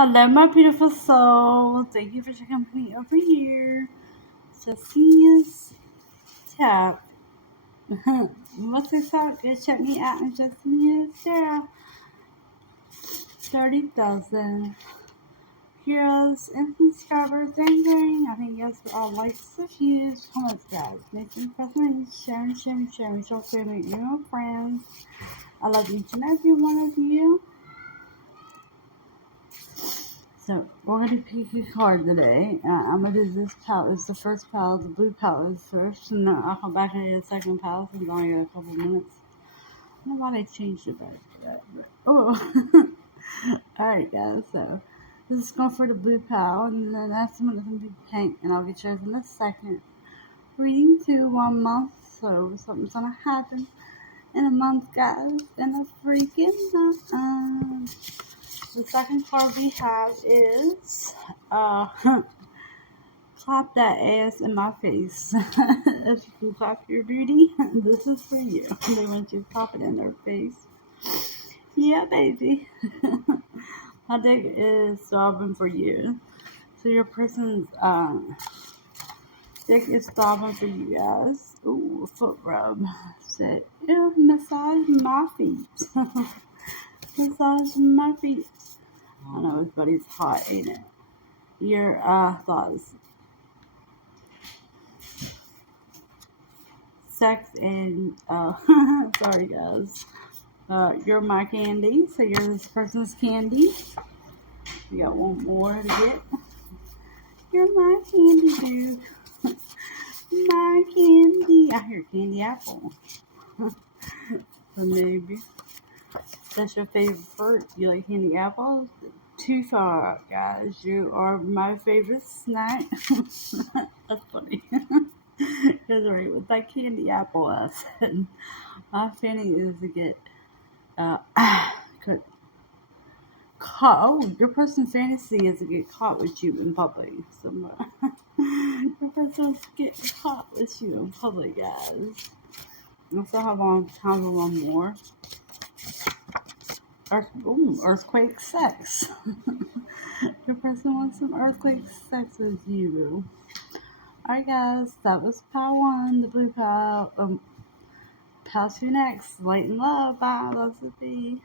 Hello, my beautiful soul. Thank you for checking me over here. Justinia's tap. What's this out? Go check me out in Justinia's tap. 30,000 heroes and subscribers. Dang. I think yes, all likes the views. Comments, guys. Make some presents. Sharing. Show family, your friends. I love each and every one of you. So we're going to pick a card today. I'm going to do this palette. It's the first palette. The blue palette is first. And then I'll come back and do the second palette. It's only a couple minutes. I don't know why they changed it back to that. But, oh. Alright, guys. So this is going for the blue palette. And then that's one going to be pink. And I'll get yours in a second. Reading to 1 month. So something's going to happen in a month, guys. In a freaking month. The second card we have is clap that ass in my face. If you can clap your beauty, this is for you. They want you to clap it in their face. Yeah, baby. My dick is throbbing for you. So your person's dick is throbbing for you guys. Ooh, foot rub. Say, ew, massage my feet. Massage my feet. I know everybody's hot, ain't it? Your thoughts. Sex and sorry guys. You're my candy, so you're this person's candy. We got one more to get. You're my candy, dude. My candy. I hear candy apple. So maybe that's your favorite fruit. You like candy apples? Too far, guys. You are my favorite snack. That's funny. Because right with that candy apple, I said my fanny is to get caught. Oh, your person's fantasy is to get caught with you in public. So your person wants to get caught with you in public, guys. I still have time for one more. Earthquake sex. Your person wants some earthquake sex with you. Alright, guys, that was pal 1, the blue pal. Pal 2 next. Light and love. Bye. Loves to be.